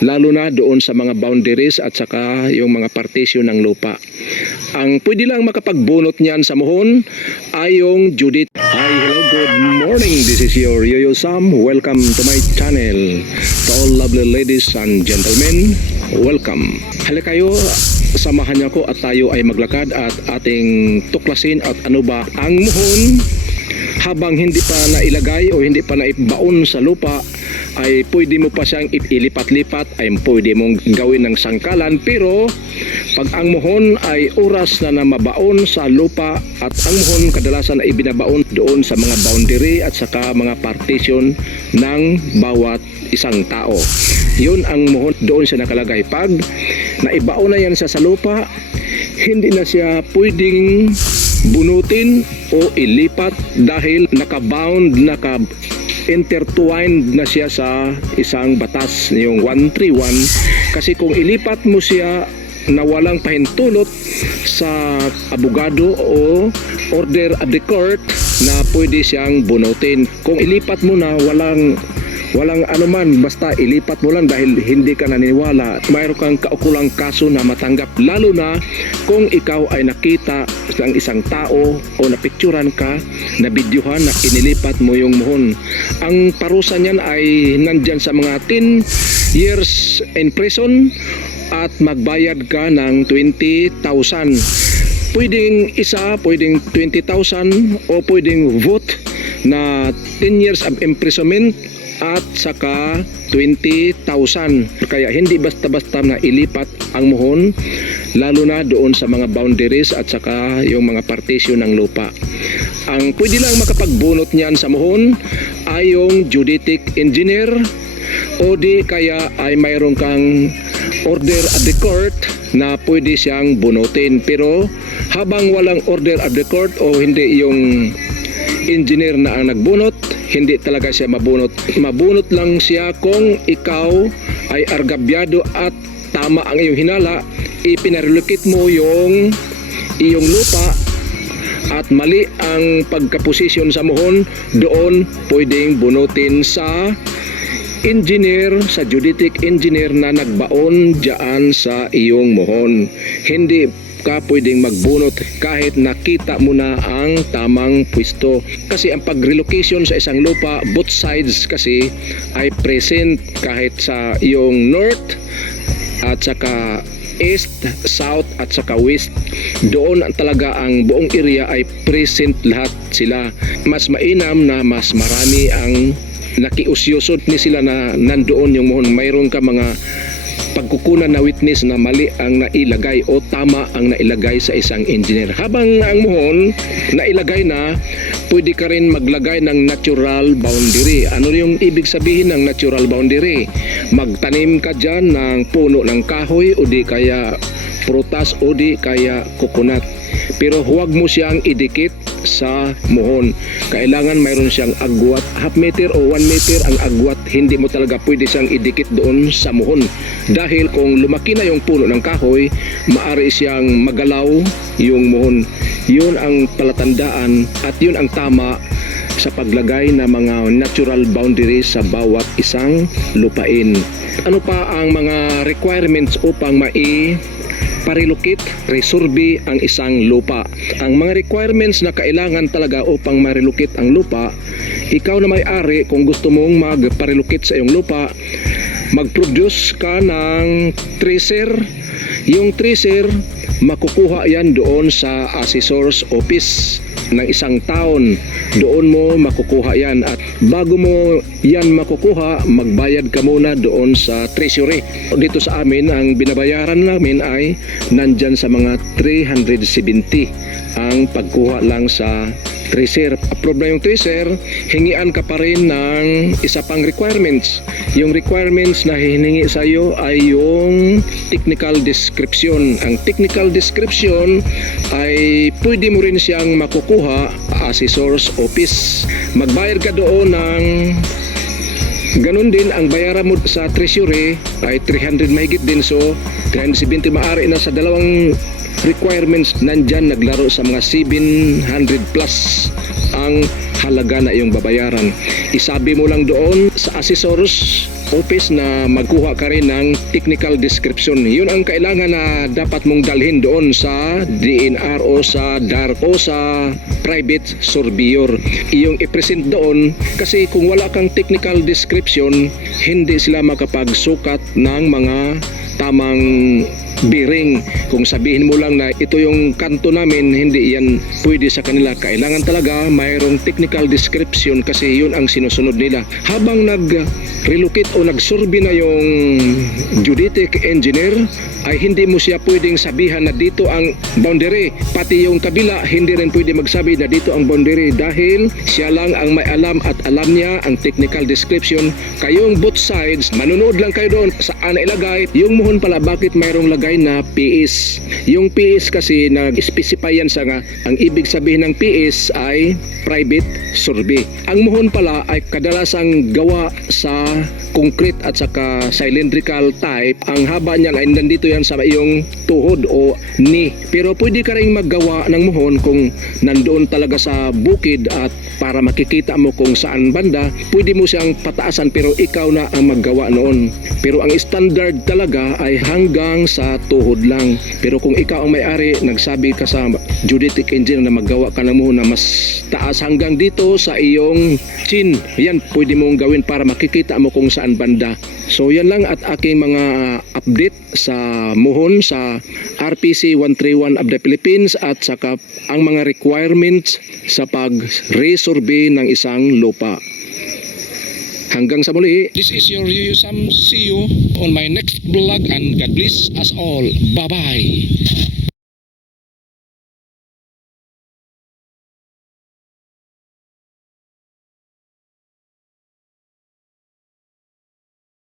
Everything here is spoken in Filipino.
lalo na doon sa mga boundaries at saka yung mga partition ng lupa. Ang pwede lang makapagbunot niyan sa muhon ay yung Judith. Hi, hello, good morning. This is your Yoyo Sam. Welcome to my channel. To all lovely ladies and gentlemen, welcome. Halika kayo, samahan niyo ako at tayo ay maglakad at ating tuklasin at ano ba ang muhon habang hindi pa nailagay o hindi pa naibaon sa lupa. Ay pwede mo pa siyang ilipat-lipat, ay pwede mong gawin ng sangkalan, pero pag ang muhon ay oras na mabaon sa lupa at ang muhon kadalasan ay binabaon doon sa mga boundary at saka mga partition ng bawat isang tao. Yun ang muhon, doon siya nakalagay. Pag naibaon na yan sa lupa, hindi na siya pwedeng bunutin o ilipat dahil nakabound, intertwined na siya sa isang batas, yung 131. Kasi kung ilipat mo siya na walang pahintulot sa abogado o order of the court na pwede siyang bunutin. Kung ilipat mo na walang anuman, basta ilipat mo lang dahil hindi ka naniniwala, mayroon kang kaukulang kaso na matanggap, lalo na kung ikaw ay nakita ng isang tao o napicturan ka, na videohan na inilipat mo yung muhon. Ang parusa niyan ay nandyan sa mga 10 years in prison at magbayad ka ng 20,000. Pwedeng isa, pwedeng 20,000 o pwedeng vote na 10 years of imprisonment at saka 20,000. Kaya hindi basta-basta na ilipat ang muhon, lalo na doon sa mga boundaries at saka yung mga partition ng lupa. Ang pwede lang makapagbunot niyan sa muhon ay yung geodetic engineer, o di kaya ay mayroon kang order of the court na pwede siyang bunutin. Pero habang walang order of the court o hindi yung engineer na ang nagbunot, hindi talaga siya mabunot. Mabunot lang siya kung ikaw ay argabyado at tama ang iyong hinala, ipinarelocate mo yung iyong lupa at mali ang pagkaposisyon sa muhon, doon pwedeng bunutin sa engineer, sa geodetic engineer na nagbaon dyan sa iyong muhon. Hindi ka pwedeng magbunot kahit nakita mo na ang tamang pwesto. Kasi ang pag-relocation sa isang lupa, both sides kasi ay present, kahit sa iyong north at saka east, south at saka west. Doon talaga ang buong area ay present lahat sila. Mas mainam na mas marami ang nakiusyosod ni sila na nandoon yung muhon. Mayroon ka mga pagkukunan na witness na mali ang nailagay o tama ang nailagay sa isang engineer. Habang ang muhon nailagay na, pwede ka rin maglagay ng natural boundary. Ano yung ibig sabihin ng natural boundary? Magtanim ka dyan ng puno ng kahoy o di kaya prutas o di kaya coconut. Pero huwag mo siyang idikit sa muhon. Kailangan mayroon siyang agwat, half meter o 1 meter ang agwat. Hindi mo talaga pwede siyang idikit doon sa muhon. Dahil kung lumaki na yung puno ng kahoy, maaari siyang magalaw yung muhon. Yun ang palatandaan at yun ang tama sa paglagay ng mga natural boundaries sa bawat isang lupain. Ano pa ang mga requirements upang parelocate, resurvey ang isang lupa? Ang mga requirements na kailangan talaga upang ma-relocate ang lupa, ikaw na may-ari, kung gusto mong mag-parelocate sa iyong lupa, mag-produce ka ng tracer. Yung tracer, makukuha yan doon sa assessor's office ng isang taon. Doon mo makukuha yan, at bago mo yan makukuha, magbayad ka muna doon sa treasury. Dito sa amin, ang binabayaran namin ay nandyan sa mga 370 ang pagkuha lang sa tracer. Approve na yung tracer, hingian ka pa rin ng isa pang requirements. Yung requirements na hiningi sa iyo ay yung technical description. Ang technical description ay pwede mo rin siyang makukuha assessor's office. Magbayad ka doon ng ganun din. Ang bayaran mo sa treasury ay 300 mahigit din, so 370 maaari na sa dalawang requirements nandyan naglaro sa mga 700 plus ang halaga na iyong babayaran. Isabi mo lang doon sa assessor's office na magkuha ka rin ng technical description. Yun ang kailangan na dapat mong dalhin doon sa DNR o sa DAR o sa private surveyor. Iyong i-present doon kasi kung wala kang technical description, hindi sila makapagsukat ng mga tamang bearing. Kung sabihin mo lang na ito yung kanto namin, hindi yan pwede sa kanila. Kailangan talaga mayroong technical description kasi yun ang sinusunod nila. Habang nag-relocate o nag-survey na yung geodetic engineer, ay hindi mo siya pwedeng sabihan na dito ang boundary. Pati yung kabila, hindi rin pwede magsabi na dito ang boundary dahil siya lang ang may alam at alam niya ang technical description. Kayong both sides, manunood lang kayo doon saan ilagay. Yung muhon pala, bakit mayroong lagay na PS? Yung PS kasi nag-specify yan sa nga, ang ibig sabihin ng PS ay private survey. Ang muhon pala ay kadalasang gawa sa concrete at saka cylindrical type. Ang haba niyan ay nandito yan sa iyong tuhod o knee. Pero pwede ka rin maggawa ng muhon kung nandoon talaga sa bukid at para makikita mo kung saan banda, pwede mo siyang pataasan pero ikaw na ang maggawa noon. Pero ang standard talaga ay hanggang sa tuhod lang. Pero kung ikaw ang may-ari, nagsabi ka sa geodetic engineer na maggawa ka ng muhon na mas taas hanggang dito sa iyong chin, yan pwede mong gawin para makikita mo kung saan banda. So yan lang at aking mga update sa muhon sa RPC 131 of the Philippines at saka ang mga requirements sa pag-resurvey ng isang lupa. Hanggang sa muli. This is your Yuyu Sam. See you on my next vlog and God bless us all. Bye-bye.